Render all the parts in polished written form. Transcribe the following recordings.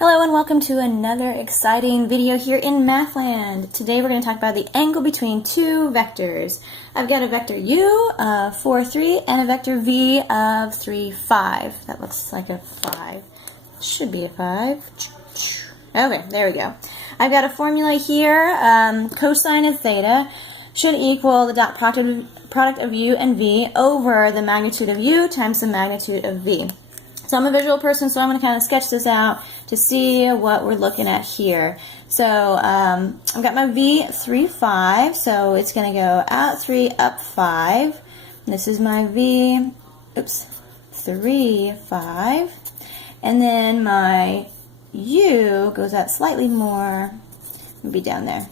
Hello and welcome to another exciting video here in Mathland. Today we're going to talk about the angle between two vectors. I've got a vector u of 4, 3 and a vector v of 3, 5. That looks like a 5. Should be a 5. Okay, there we go. I've got a formula here. Cosine of theta should equal the dot product of u and v over the magnitude of u times the magnitude of v. So I'm a visual person, so I'm going to kind of sketch this out to see what we're looking at here. So I've got my v 3, 5, so it's going to go out 3, up 5. This is my v, 3, 5. And then my u goes out slightly more, maybe down there,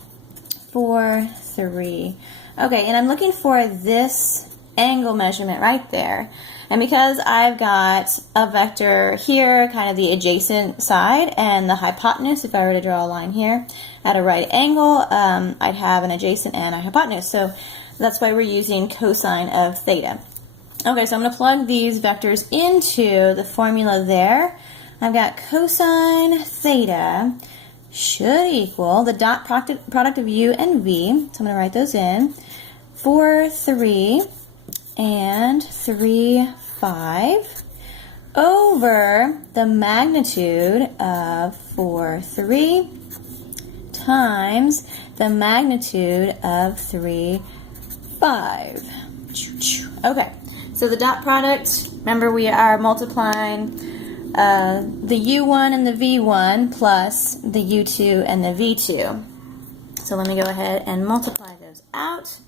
4, 3. Okay, and I'm looking for this angle measurement right there. And because I've got a vector here, kind of the adjacent side, and the hypotenuse, if I were to draw a line here, at a right angle, I'd have an adjacent and a hypotenuse. So that's why we're using cosine of theta. Okay, so I'm going to plug these vectors into the formula there. I've got cosine theta should equal the dot product of u and v. So I'm going to write those in. 4, 3. And 3, 5 over the magnitude of 4, 3 times the magnitude of 3, 5. Okay, so the dot product, remember we are multiplying the u1 and the v1 plus the u2 and the v2. So let me go ahead and multiply those out.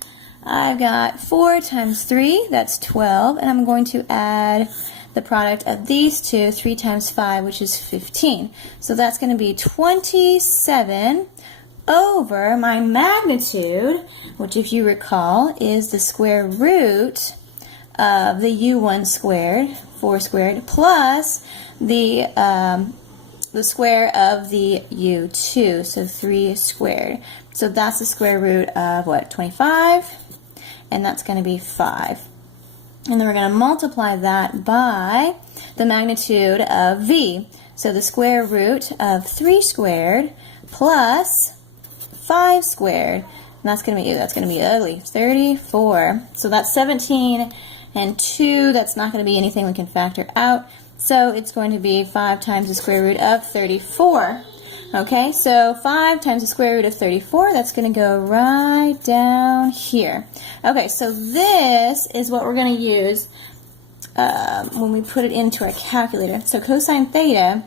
I've got 4 times 3, that's 12, and I'm going to add the product of these two, 3 times 5, which is 15. So that's going to be 27 over my magnitude, which if you recall is the square root of the u1 squared, 4 squared, plus the square of the u2, so 3 squared. So that's the square root of what, 25? And that's going to be 5. And then we're going to multiply that by the magnitude of v. So the square root of 3 squared plus 5 squared. And that's going to be ugly. 34. So that's 17 and 2. That's not going to be anything we can factor out. So it's going to be 5 times the square root of 34. Okay, so 5 times the square root of 34, that's going to go right down here. Okay, so this is what we're going to use when we put it into our calculator. So cosine theta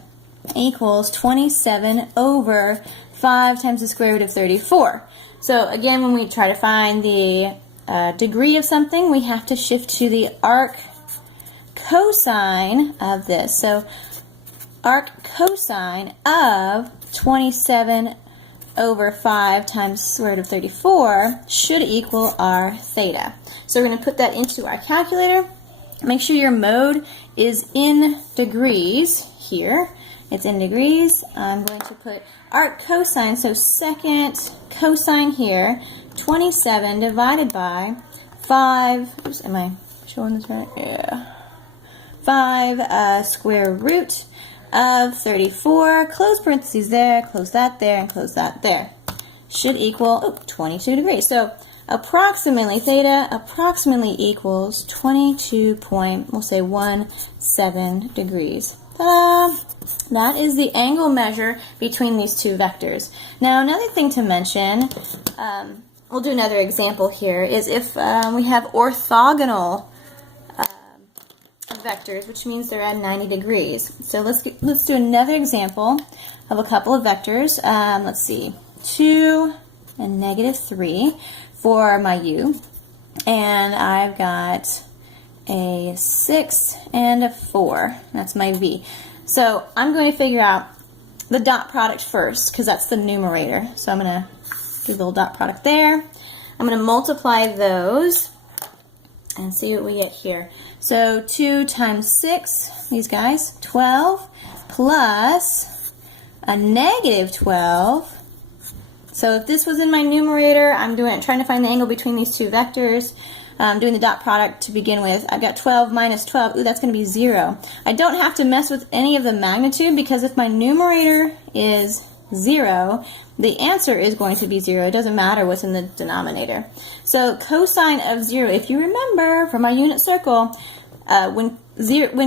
equals 27 over 5 times the square root of 34. So again, when we try to find the degree of something, we have to shift to the arc cosine of this. So arc cosine of 27 over 5 times the square root of 34 should equal our theta. So we're going to put that into our calculator. Make sure your mode is in degrees here. It's in degrees. I'm going to put arc cosine, so second cosine here, 27 divided by 5, oops, am I showing this right? Yeah. 5 square root of 34, close parentheses there, close that there, and close that there. Should equal 22 degrees. So approximately, theta approximately equals 22.17 degrees. Ta-da! That is the angle measure between these two vectors. Now another thing to mention, we'll do another example here, is if we have orthogonal vectors, which means they're at 90 degrees. So let's do another example of a couple of vectors. Let's see, 2 and negative 3 for my u, and I've got a 6 and a 4. That's my v. So I'm going to figure out the dot product first because that's the numerator. So I'm going to do a little dot product there. I'm going to multiply those and see what we get here. So 2 times 6, these guys, 12, plus a negative 12. So if this was in my numerator, I'm trying to find the angle between these two vectors. doing the dot product to begin with. I've got 12 minus 12. Ooh, that's going to be 0. I don't have to mess with any of the magnitude because if my numerator is 0, the answer is going to be 0. It doesn't matter what's in the denominator. So cosine of 0, if you remember from my unit circle, when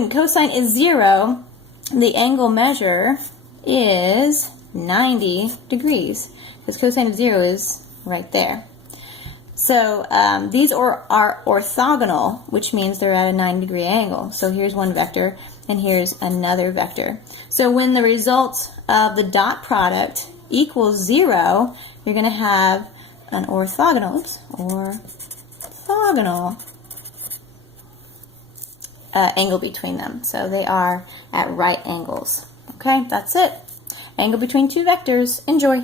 cosine is 0, the angle measure is 90 degrees because cosine of 0 is right there. So these are orthogonal, which means they're at a 90-degree angle. So here's one vector, and here's another vector. So when the result of the dot product equals 0, you're going to have an orthogonal angle between them. So they are at right angles. Okay, that's it. Angle between two vectors. Enjoy.